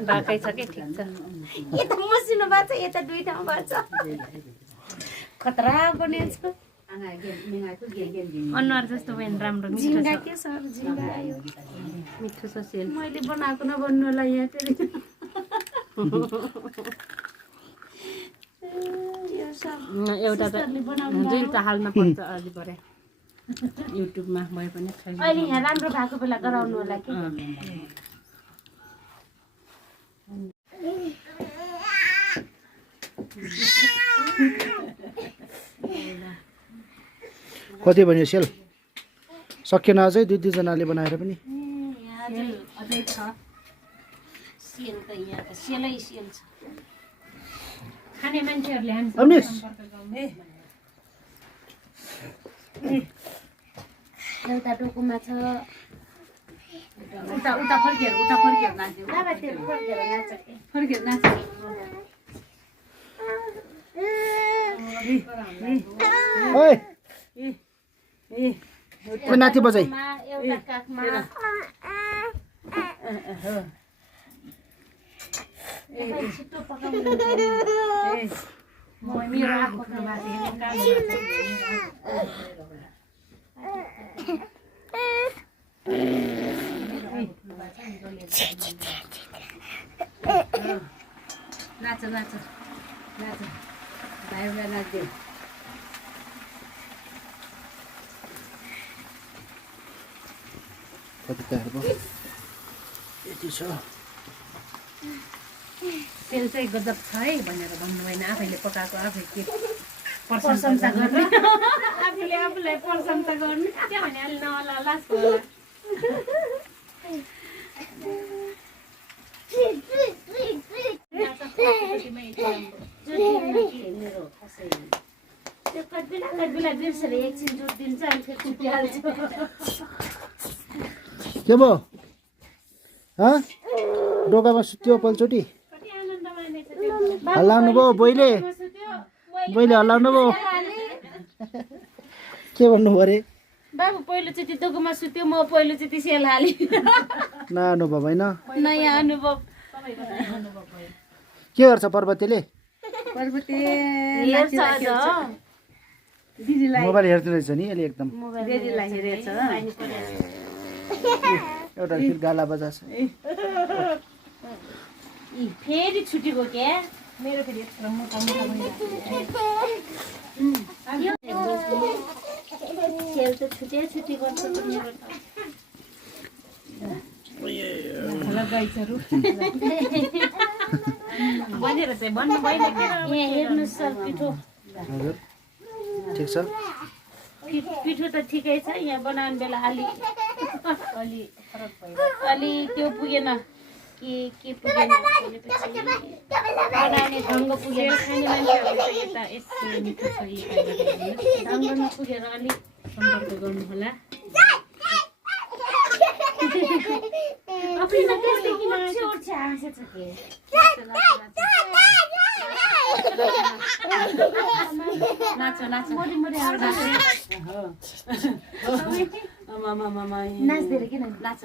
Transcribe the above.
बाकै छ के ठिक छ यता मसिनो भएको छ यता दुई ठाउँ भएको छ खतरा बनेछ अनुहार जस्तो भयो राम्रो झिङ्गा के छ झिङ्गा आयो मिठो छ सेल मैले बनाएको नबन्नु होला यहाँ फेरि एउटा त दुईटा हाल्न पर्छ अलि परे युट्युबमा भए पनि अहिले यहाँ राम्रो भएको बेला गराउनु होला कि कति भन्यो सेल सकिएन अझै दुई दुईजनाले बनाएर पनि अझै छ सेल त यहाँ त सेलै सेल छ खाने मान्छेहरूले अवनिश एउटा टोकोमा छ उता उता फर्केर नाच्यो बाबा त्यो फर्केर नाच्छ फर्केर नाच्यो ओइ कोही नाति बजाइ एउटा काखमा छिटो पकाउनु मेरो आँखा नाच नाच नाच भाइलाई नाच्यो कति तयार भयो यति छ तेल चाहिँ गजब छ है भनेर भन्नु भएन आफैले पकाएको आफै के प्रशंसा गर्ने आफूले आफूलाई प्रशंसा गर्ने के भने अलि नहोला लास्ट होला त्यो कतिबेला बिर्सेर एकछिन जोड दिन्छ अनि फेरि छुटिहाल्छ के भयो डोकामा सुत्यो पहिलोचोटि हल्लाउनु भयो बोइले हल्लाउनु भयो के भन्नु परे बाबु पहिलोचोटि दोकोमा सुत्यो म पहिलोचोटि सेल हालेँ नअनुभव होइन नयाँ अनुभव के गर्छ पर्वतीले मोबाइल हेर्दो रहेछ नि अहिले एकदम एउटा फेरि गाला बजाछ फेरि छुटेको क्या मेरो फेरि यत्रो मोटा मोटा सेल त छुटी गर्छ त मेरो त गाईचहरू भनेर चाहिँ भन्नु भएन यहाँ हेर्नुहोस् सर पिठो हजुर ठिक छ पिठो त ठिकै छ यहाँ बनाउने बेला अलि त्यो पुगेन के पुगेन बनाउने ढङ्ग पुगेन खाने मान्छेहरूले यता यस्तो मिठो छ ढङ्ग नपुगेर अलिक सम्पर्क गर्नु होला नाच्दै किन नाच